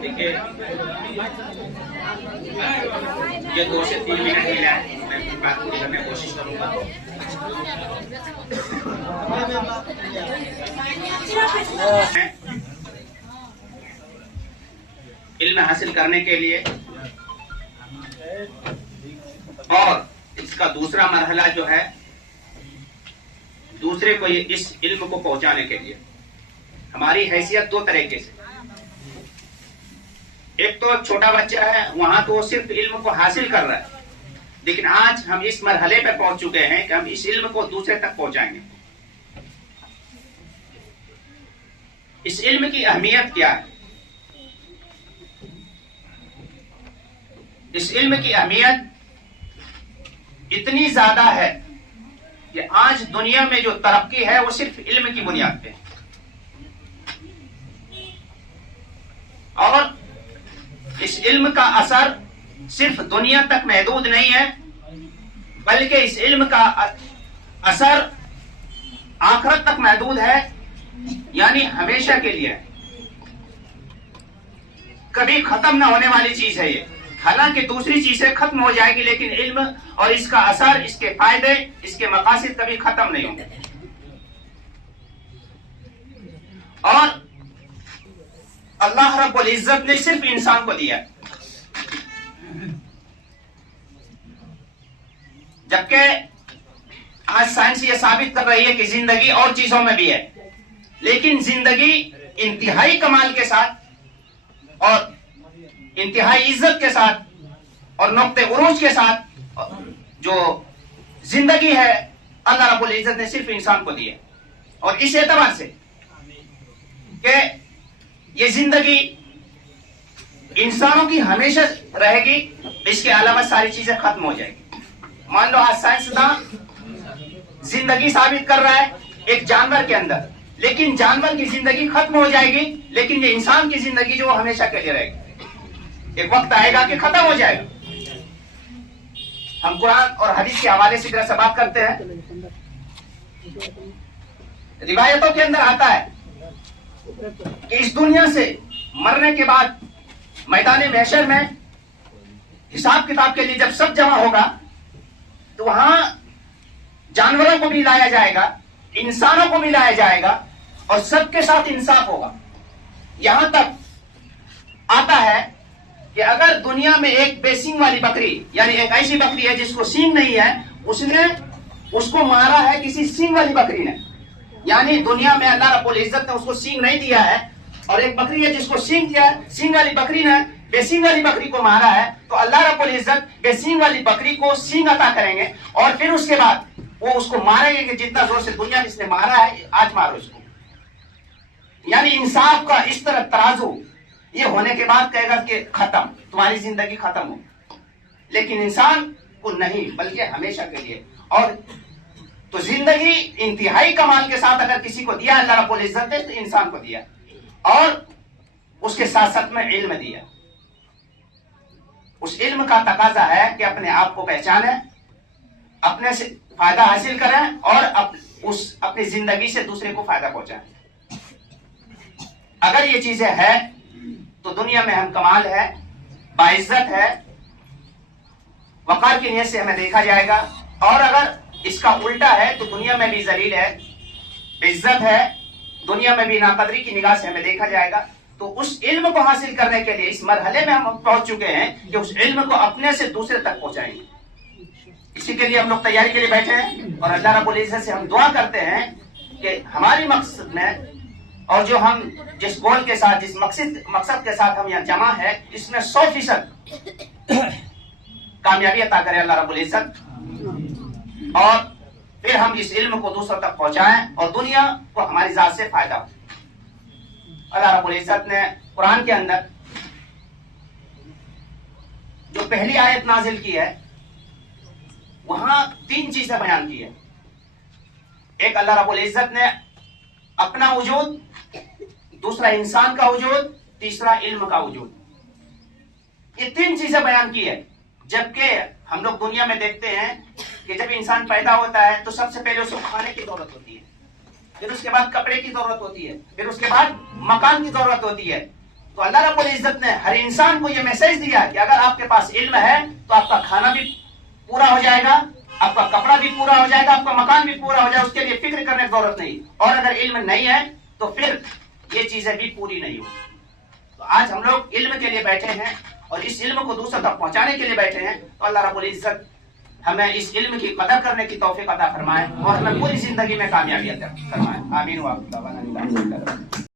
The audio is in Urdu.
ٹھیک ہے، یہ 2 سے 3 منٹ ملا ہے، میں بات پوری کرنے کی کوشش کروں گا. علم حاصل کرنے کے لیے اور اس کا دوسرا مرحلہ جو ہے دوسرے کو اس علم کو پہنچانے کے لیے ہماری حیثیت 2 طریقے سے. ایک تو چھوٹا بچہ ہے، وہاں تو وہ صرف علم کو حاصل کر رہا ہے، لیکن آج ہم اس مرحلے پہ پہنچ چکے ہیں کہ ہم اس علم کو دوسرے تک پہنچائیں گے. اس علم کی اہمیت کیا ہے؟ اس علم کی اہمیت اتنی زیادہ ہے کہ آج دنیا میں جو ترقی ہے وہ صرف علم کی بنیاد پہ ہے. اور اس علم کا اثر صرف دنیا تک محدود نہیں ہے، بلکہ اس علم کا اثر آخرت تک محدود ہے، یعنی ہمیشہ کے لیے کبھی ختم نہ ہونے والی چیز ہے یہ. حالانکہ دوسری چیزیں ختم ہو جائے گی، لیکن علم اور اس کا اثر، اس کے فائدے، اس کے مقاصد کبھی ختم نہیں ہوں گے. اور اللہ رب العزت نے صرف انسان کو دیا، جبکہ آج سائنس یہ ثابت کر رہی ہے کہ زندگی اور چیزوں میں بھی ہے، لیکن زندگی انتہائی کمال کے ساتھ اور انتہائی عزت کے ساتھ اور نقطۂ عروج کے ساتھ جو زندگی ہے اللہ رب العزت نے صرف انسان کو دی ہے. اور اس اعتبار سے کہ یہ زندگی انسانوں کی ہمیشہ رہے گی، اس کے علاوہ ساری چیزیں ختم ہو جائیں گی. مان لو آج سائنسداں زندگی ثابت کر رہا ہے ایک جانور کے اندر، لیکن جانور کی زندگی ختم ہو جائے گی، لیکن یہ انسان کی زندگی جو ہمیشہ کے لیے رہے گی. ایک وقت آئے گا کہ ختم ہو جائے گا. ہم قرآن اور حدیث کے حوالے سے ذرا سے بات کرتے ہیں. روایتوں کے اندر آتا ہے کہ اس دنیا سے مرنے کے بعد میدان محشر میں حساب کتاب کے لیے جب سب جمع ہوگا تو وہاں جانوروں کو بھی لایا جائے گا، انسانوں کو بھی لایا جائے گا، اور سب کے ساتھ انصاف ہوگا. یہاں تک آتا ہے کہ اگر دنیا میں ایک بے سینگ والی بکری، یعنی ایک ایسی بکری ہے جس کو سینگ نہیں ہے، اس کو مارا ہے کسی سینگ والی بکری نے، یعنی دنیا میں اللہ رب العزت نے اس کو سینگ نہیں دیا ہے، اور ایک بکری ہے جس کو سینگ دیا ہے، سینگ والی بکری نے بے سینگ والی بکری کو مارا ہے، تو اللہ رب العزت بے سینگ والی بکری کو سینگ عطا کریں گے، اور پھر اس کے بعد وہ اس کو ماریں گے کہ جتنا زور سے دنیا میں اس نے مارا ہے آج مارو اس کو. یعنی انصاف کا اس طرح ترازو یہ ہونے کے بعد کہے گا کہ ختم، تمہاری زندگی ختم ہو. لیکن انسان کو نہیں، بلکہ ہمیشہ کے لیے. اور تو زندگی انتہائی کمال کے ساتھ اگر کسی کو دیا اللہ رب العزت نے تو انسان کو دیا، اور اس کے ساتھ ساتھ میں علم دیا. اس علم کا تقاضا ہے کہ اپنے آپ کو پہچانیں، اپنے سے فائدہ حاصل کریں، اور اپنی زندگی سے دوسرے کو فائدہ پہنچائیں. اگر یہ چیزیں ہیں تو دنیا میں ہم کمال ہے، باعزت ہے، وقار کی نیت سے ہمیں دیکھا جائے گا. اور اگر اس کا الٹا ہے تو دنیا میں بھی ذلیل ہے، عزت ہے، دنیا میں بھی ناقدری کی نگاہ سے ہمیں دیکھا جائے گا. تو اس علم کو حاصل کرنے کے لیے اس مرحلے میں ہم پہنچ چکے ہیں کہ اس علم کو اپنے سے دوسرے تک پہنچائیں گے. اسی کے لیے ہم لوگ تیاری کے لیے بیٹھے ہیں، اور اللہ رب العزت سے ہم دعا کرتے ہیں کہ ہماری مقصد میں، اور جو ہم جس گول کے ساتھ، جس مقصد کے ساتھ ہم یہاں جمع ہے، اس میں 100% کامیابی عطا کرے اللہ رب العزت، اور پھر ہم اس علم کو دوسروں تک پہنچائیں اور دنیا کو ہماری ذات سے فائدہ ہو. اللہ رب العزت نے قرآن کے اندر جو پہلی آیت نازل کی ہے وہاں 3 چیزیں بیان کی ہے. ایک اللہ رب العزت نے اپنا وجود، دوسرا انسان کا وجود، تیسرا علم کا وجود. یہ 3 چیزیں بیان کی ہے. جبکہ ہم لوگ دنیا میں دیکھتے ہیں کہ جب انسان پیدا ہوتا ہے تو سب سے پہلے اس کو کھانے کی ضرورت ہوتی ہے، پھر اس کے بعد کپڑے کی ضرورت ہوتی ہے، پھر اس کے بعد مکان کی ضرورت ہوتی ہے. تو اللہ رب العزت نے ہر انسان کو یہ میسج دیا کہ اگر آپ کے پاس علم ہے تو آپ کا کھانا بھی پورا ہو جائے گا، آپ کا کپڑا بھی پورا ہو جائے گا، آپ کا مکان بھی پورا ہو جائے گا، اس کے لیے فکر کرنے کی ضرورت نہیں. اور اگر علم نہیں ہے تو پھر یہ چیزیں بھی پوری نہیں ہوں. تو آج ہم لوگ علم کے لیے بیٹھے ہیں اور اس علم کو دوسروں تک پہنچانے کے لیے بیٹھے ہیں. تو اللہ رب العزت ہمیں اس علم کی قدر کرنے کی توفیق عطا فرمائے اور ہمیں پوری زندگی میں کامیابی عطا فرمائے. آمین.